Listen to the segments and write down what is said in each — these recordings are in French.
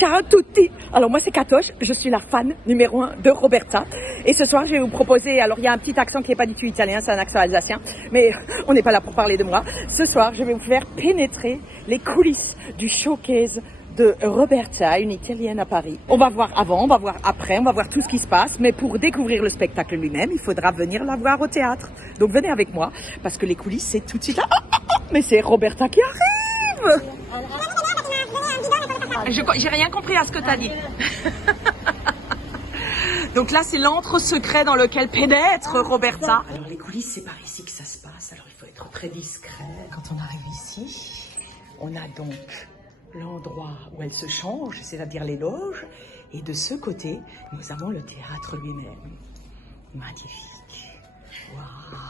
Ciao tutti. Alors moi c'est Katoche, je suis la fan numéro 1 de Roberta. Et ce soir je vais vous proposer, alors il y a un petit accent qui n'est pas du tout italien, c'est un accent alsacien, mais on n'est pas là pour parler de moi. Ce soir je vais vous faire pénétrer les coulisses du showcase de Roberta, une italienne à Paris. On va voir avant, on va voir après, on va voir tout ce qui se passe, mais pour découvrir le spectacle lui-même, il faudra venir la voir au théâtre. Donc venez avec moi, parce que les coulisses c'est tout de suite là. Mais c'est Roberta qui arrive. J'ai rien compris à ce que tu as dit. Donc là, c'est l'antre secret dans lequel pénètre Roberta. Alors les coulisses, c'est par ici que ça se passe. Alors il faut être très discret. Quand on arrive ici, on a donc l'endroit où elle se change, c'est-à-dire les loges. Et de ce côté, nous avons le théâtre lui-même. Magnifique. Waouh.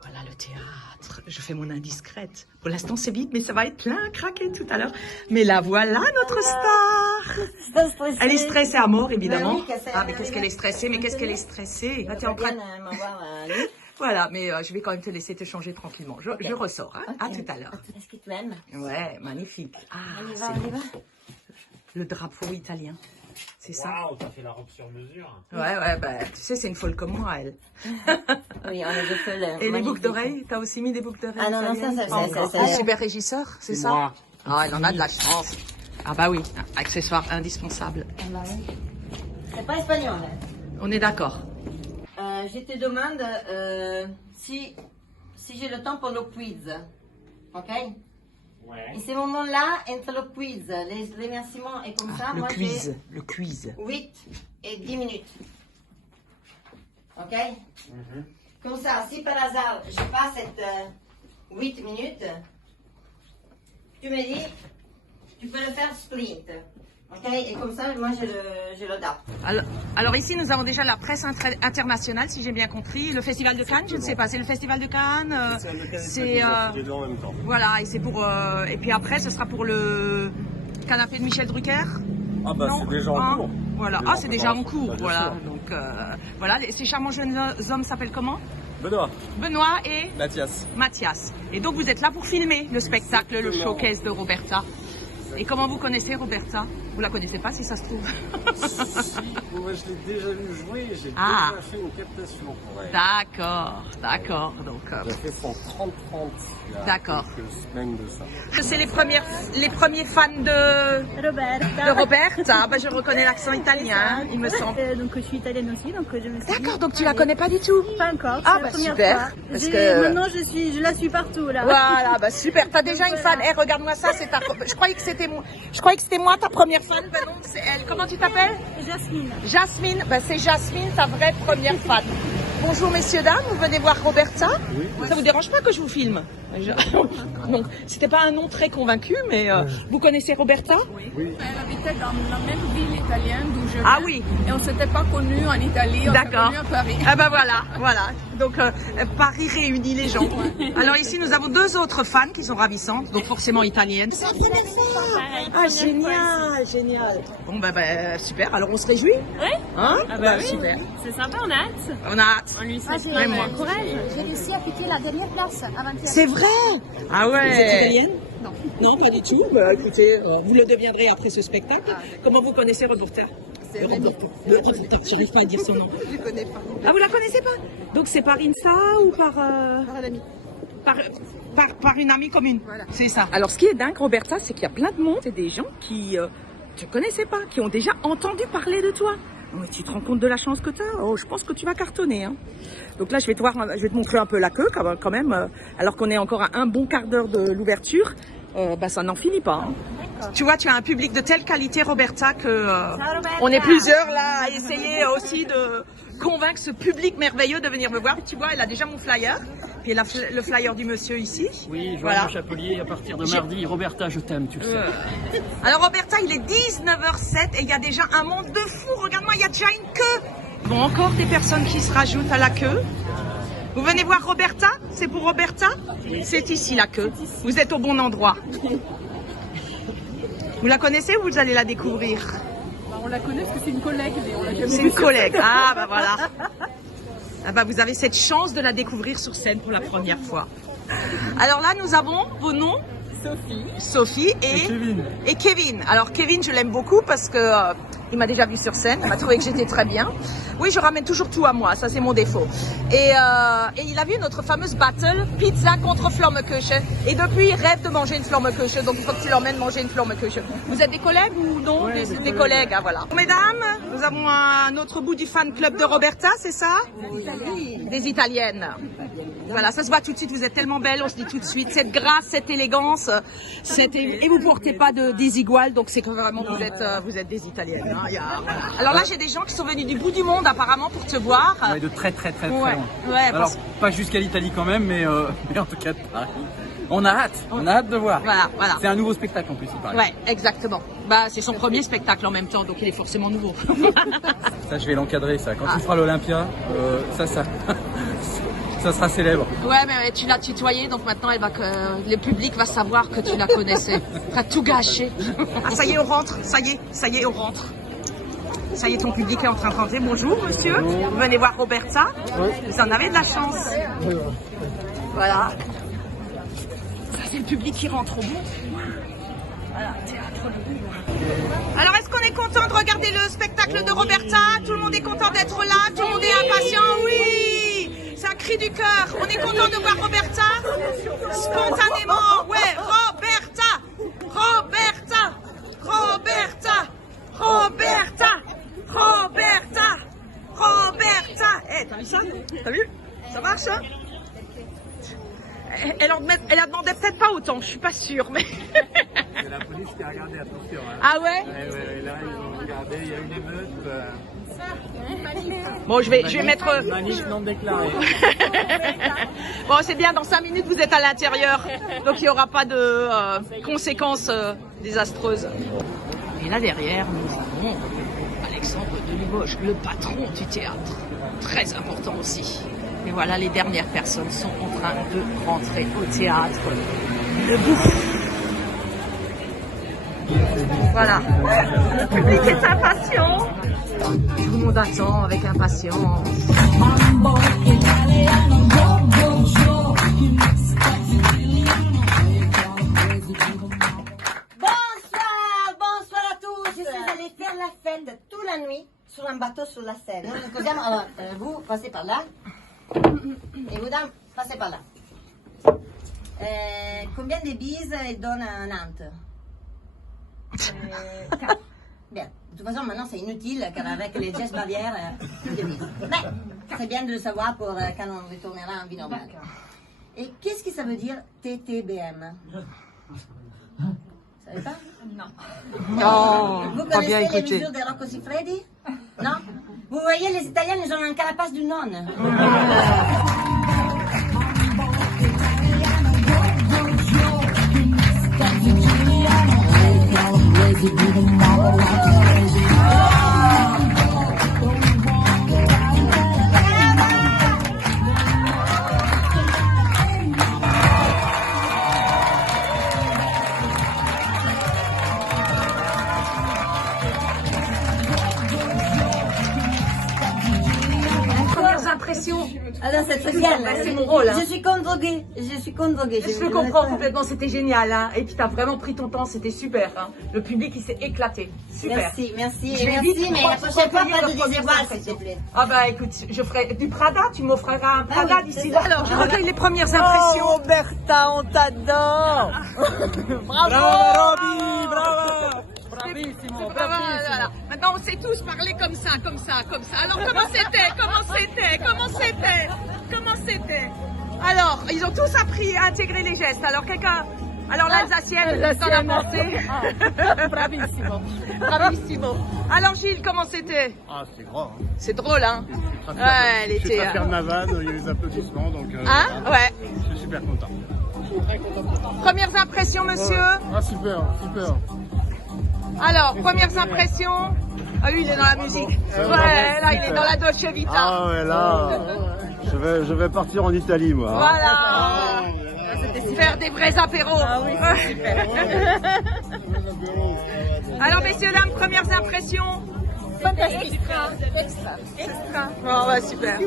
Voilà le théâtre. Je fais mon indiscrète. Pour l'instant, c'est vite, mais ça va être plein craqué tout à l'heure. Mais là, voilà notre star. Elle est stressée à mort, évidemment. Ah, mais qu'est-ce qu'elle est stressée? Mais qu'est-ce qu'elle est stressée? Là, t'es en train de... Voilà, mais je vais quand même te laisser te changer tranquillement. Je ressors. Hein. À tout à l'heure. Est-ce que tu m'aimes? Ouais, magnifique. Ah, on y va. Le drapeau italien. C'est ça. Waouh, t'as fait la robe sur mesure. Ouais, bah, tu sais, c'est une folle comme moi, elle. Oui, on a des folles. Et les boucles d'oreilles? T'as aussi mis des boucles d'oreilles? Ah non, ça. Un super régisseur, c'est ça? Moi. Ah, elle en a de la chance. Ah bah oui, accessoire indispensable. Ah bah oui. C'est pas espagnol. On est d'accord. Je te demande si j'ai le temps pour le quiz. Ok? Ouais. Et ces moments-là, entre le quiz, les remerciements et comme ça, Le moi quiz. j'ai 8 et 10 minutes. Ok? Comme ça, si par hasard je passe cette 8 minutes, tu me dis, tu peux le faire sprint. Ok? Et comme ça, moi je le date. Alors ici, nous avons déjà la presse internationale, si j'ai bien compris. Le Festival de Cannes, je ne sais pas, c'est le Festival de Cannes. C'est les deux en même temps. voilà, et c'est pour et puis après, ce sera pour le canapé de Michel Drucker. Ah bah c'est déjà en cours. Voilà, Déjà c'est déjà en cours. Bah, bien Voilà, sûr. donc voilà, ces charmants jeunes hommes s'appellent comment? Benoît. Benoît et Mathias. Mathias. Et donc vous êtes là pour filmer le spectacle, le Exactement. showcase de Roberta. Et comment vous connaissez Roberta? Vous la connaissez pas si ça se trouve? Si, moi je l'ai déjà vu jouer, j'ai Ah. déjà fait une captation pour elle. D'accord. Donc J'ai fait son 30-30 il y a D'accord. quelques semaines de ça. c'est les premiers fans de Roberta. Bah, je reconnais l'accent italien, il me semble. Donc je suis italienne aussi, donc je me suis dit, D'accord, donc tu la connais pas du tout? pas encore, Ah, c'est la bah, première super, fois. parce que- Maintenant je la suis partout là. Voilà, bah super. T'as déjà une fan. Eh, regarde-moi ça, c'est ta. Je croyais que c'était moi ta première fan. Ben non, c'est elle. Comment tu t'appelles? Jasmine. Jasmine. Bah c'est Jasmine, ta vraie première fan. Bonjour messieurs dames, vous venez voir Roberta? Oui. Ça vous dérange pas que je vous filme? Donc, c'était pas un nom très convaincu, mais vous connaissez Roberta? Oui. Elle habitait dans la même ville italienne d'où je viens. Ah oui. Et on s'était pas connus en Italie, on s'est D'accord. connus à Paris. Ah bah voilà. Donc Paris réunit les gens. Alors ici nous avons deux autres fans qui sont ravissantes, donc forcément italiennes. Ah génial. Bon bah super. Alors on se réjouit? Oui. Hein? Ah bah oui. Super. C'est sympa, on a hâte. On a hâte. On lui souhaite Même moi. courage. J'ai réussi à piquer la dernière place avant-hier. C'est vrai? Ah ouais. Vous êtes italienne? Non, pas du tout. Bah, écoutez, vous le deviendrez après ce spectacle. Comment vous connaissez Roberta? Le reporter, j'arrive pas à dire son nom. Je connais pas. Ah, vous la connaissez pas? Donc c'est par Insta ou par... Par un ami. Par une amie commune. Voilà. C'est ça. Alors ce qui est dingue, Roberta, c'est qu'il y a plein de monde. C'est des gens qui tu connaissais pas, qui ont déjà entendu parler de toi. Oh, mais tu te rends compte de la chance que tu as? Oh, je pense que tu vas cartonner. Hein. Donc là, je vais te montrer un peu la queue quand même. Alors qu'on est encore à un bon quart d'heure de l'ouverture, bah, ça n'en finit pas. Hein. Tu vois, tu as un public de telle qualité, Roberta, que on est plusieurs là à essayer aussi de convaincre ce public merveilleux de venir me voir. Tu vois, elle a déjà mon flyer. Puis elle a le flyer du monsieur ici. Oui, Voilà. Joël Chapelier, à partir de mardi, Roberta, je t'aime, tu le sais. Alors Roberta, il est 19h07 et il y a déjà un monde de fou. Regarde-moi, il y a déjà une queue. Bon, encore des personnes qui se rajoutent à la queue. Vous venez voir Roberta? C'est pour Roberta? C'est ici la queue. Vous êtes au bon endroit. Vous la connaissez ou vous allez la découvrir? On la connaît parce que c'est une collègue, mais on l'a jamais C'est une collègue. Ah bah voilà. Ah bah vous avez cette chance de la découvrir sur scène pour la première fois. Alors là, nous avons vos noms. Sophie et Kevin. Alors Kevin, je l'aime beaucoup parce que il m'a déjà vu sur scène, il m'a trouvé que j'étais très bien. Oui, je ramène toujours tout à moi, ça c'est mon défaut. Et il a vu notre fameuse battle pizza contre Flammekuchen. Et depuis, il rêve de manger une Flammekuchen, donc il faut que tu l'emmènes manger une Flammekuchen. Vous êtes des collègues ou non? Ouais, des collègues, ah, voilà. Mesdames, nous avons un autre bout du fan club de Roberta, c'est ça? Des Italiennes. Voilà, ça se voit tout de suite, vous êtes tellement belle, on se dit tout de suite, cette grâce, cette élégance, et vous portez pas de désigual, donc c'est que vraiment vous êtes des Italiennes. Hein, voilà. Alors là, j'ai des gens qui sont venus du bout du monde apparemment pour te voir. Ouais, de très loin. Ouais, Alors, pas jusqu'à l'Italie quand même, mais en tout cas de Paris. On a hâte de voir. Voilà. C'est un nouveau spectacle en plus, il paraît. Ouais, exactement. Bah, c'est son premier spectacle en même temps, donc il est forcément nouveau. Ça, je vais l'encadrer, ça. Quand il fera l'Olympia, ça sera célèbre. Ouais, mais tu l'as tutoyée, donc maintenant le public va savoir que tu la connaissais. T'as tout gâché. Ah, ça y est, on rentre. Ça y est, on rentre. Ça y est, ton public est en train de rentrer. Bonjour, monsieur. Vous venez voir Roberta. Vous en avez de la chance. Voilà. Ça, c'est le public qui rentre au bout. Voilà, théâtre le bout. Alors, est-ce qu'on est content de regarder le spectacle de Roberta? Tout le monde est content d'être là? Tout le monde est impatient? Oui! C'est un cri du cœur. On est content de voir Roberta? Spontanément. Ouais, Roberta. Eh, t'as vu ça? T'as vu? Ça marche, hein? Elle a demandé peut-être pas autant, je suis pas sûre, mais... C'est la police qui a regardé, attention. Hein. Ah ouais? Ouais, là, ils ont regardé, il y a une émeute. Bon, je vais mettre... Manif non déclarée. Bon, c'est bien, dans 5 minutes, vous êtes à l'intérieur. Donc, il n'y aura pas de conséquences désastreuses. Et là, derrière, nous avons Alexandre de Limoges, le patron du théâtre. Très important aussi. Et voilà, les dernières personnes sont en train de rentrer au théâtre. Debout. Voilà. Le public est impatient. Tout le monde attend avec impatience. Bonsoir à tous. Je suis allée faire la fête toute la nuit sur un bateau sur la Seine. Nous nous causiamo, alors, vous passez par là. Et vous, dames, passez par là. Combien de bises elle donne à Nantes? 4. Bien. De toute façon, maintenant, c'est inutile, car avec les gestes barrières, plus de bises. Mais c'est bien de le savoir pour quand on retournera en vie normale. Et qu'est-ce que ça veut dire TTBM? Vous savez pas? Non. Oh, Vous pas bien connaissez les écouté. mesures de Rocco Siffredi? Non? Vous voyez, les Italiens, ils ont un carapace d'une nonne. Premières impressions. Alors, c'est très bien. C'est mon rôle. Hein. Je suis condroguée. Je le comprends complètement, c'était génial. Hein. Et puis t'as vraiment pris ton temps, c'était super. Hein. Le public, il s'est éclaté. Super. Merci, Je vais vite mais la prochaine fois, pas de premières désigual, s'il impressions. te plaît. Ah bah écoute, je ferai du Prada, tu m'offriras un Prada oui, d'ici c'est là. ça. Alors, je recueille les premières impressions. Oh Roberta, on t'adore. Bravo Roby, bravo. Bravissimo. Voilà. Maintenant, on sait tous parler comme ça. Alors, comment c'était? Alors, ils ont tous appris à intégrer les gestes. Alors, alors, l'Alsacienne, qu'est-ce qu'on a pensé? Bravissimo. Alors, Gilles, comment c'était? Ah, c'est grand. Hein. C'est drôle, hein? Ouais, elle Je suis était... pas fier de ma vanne, il y a eu des applaudissements, donc Hein? Ouais. je suis super content. Premières impressions, monsieur? Ah, super. Alors, premières impressions? Ah, lui, il est dans la musique. Ouais, là, il est dans la Dolce Vita. Ah ouais, là, je vais partir en Italie, moi. Voilà. Faire des vrais apéros. Ah oui, c'est super. Alors, messieurs, dames, premières impressions? Fantastique. Extra. Oh, ouais, super.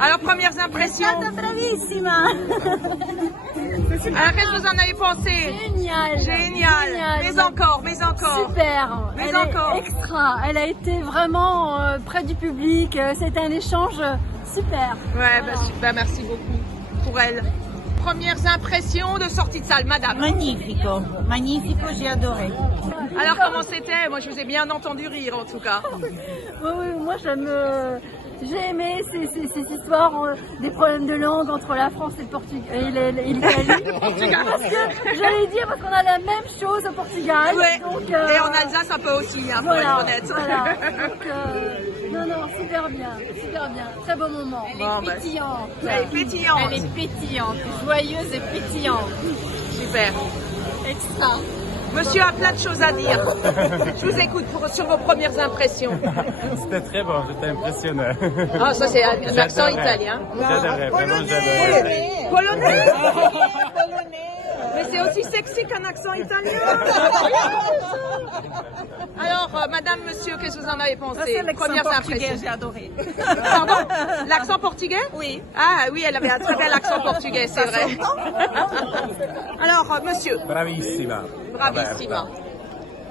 Alors, premières impressions? Bravissima. Alors, qu'est-ce que vous en avez pensé? Génial. Génial. Mais encore. Super. Mais Elle encore. est extra. Elle a été vraiment près du public. C'était un échange super. Ouais, bah, merci beaucoup pour elle. Premières impressions de sortie de salle, madame. Magnifico, magnifico, j'ai adoré. Alors, comment c'était? Moi, je vous ai bien entendu rire, en tout cas. Oui, moi j'ai aimé ces histoires des problèmes de langue entre la France et le Portugal et l'Italie. Parce que j'allais dire parce qu'on a la même chose au Portugal. Ouais. Donc, et en Alsace, un peu aussi, hein, pour être honnête. Voilà. Donc, non, super bien. Très beau moment. Pétillante. Elle est pétillante. Elle est pétillante, joyeuse et pétillante. Super. Extra. Monsieur a plein de choses à dire. Je vous écoute sur vos premières impressions. C'était très bon, j'étais impressionné. Ah, ça c'est un accent italien. J'adorais, vraiment j'adorais. Polonais. Mais c'est aussi sexy qu'un accent italien. Alors, madame, monsieur, qu'est-ce que vous en avez pensé? Premières impressions. J'ai adoré. Pardon? L'accent portugais? Oui. Ah oui, elle avait un très bel accent portugais, c'est vrai. Alors, monsieur. Bravissima. Bravissima.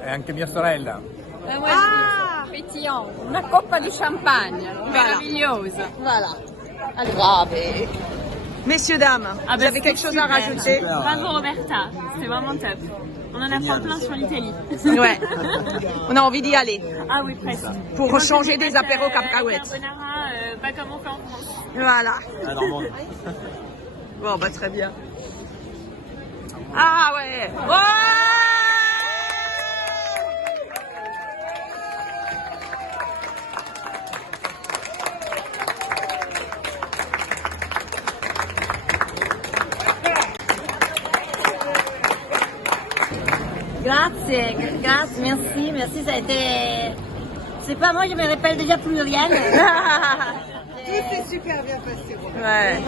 E anche mia sorella. Ah, Pétillante. Una coppa di champagne. Meravigliosa. voilà. Grave. Messieurs, dames, vous avez quelque chose à rajouter? Bravo Roberta. C'était vraiment top. On en apprend plein sur l'Italie. Ouais. On a envie d'y aller. Ah oui, presque. Pour changer des apéros cacahuètes. Carbonara, pas comme on fait en France. Voilà. Bon, bah très bien. Ah ouais. Ouais. Merci, ça a été... C'est pas moi, je me rappelle déjà plus rien. Tout s'est super bien passé. Ouais.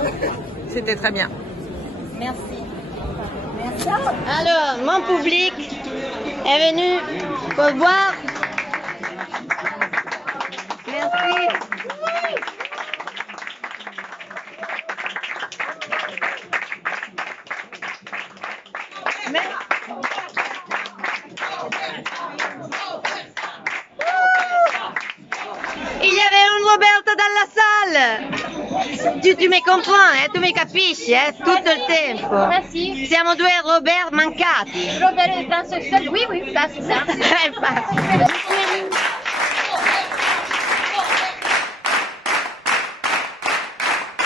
C'était très bien. Merci. Alors, mon public est venu pour boire. Merci. Il y avait un Roberto dans la salle. Tu me comprends, tu me capisci, tutto il tempo. Merci. Siamo due Robert mancati. Robert dans ce seul. Oui, ça c'est ça. Infatti.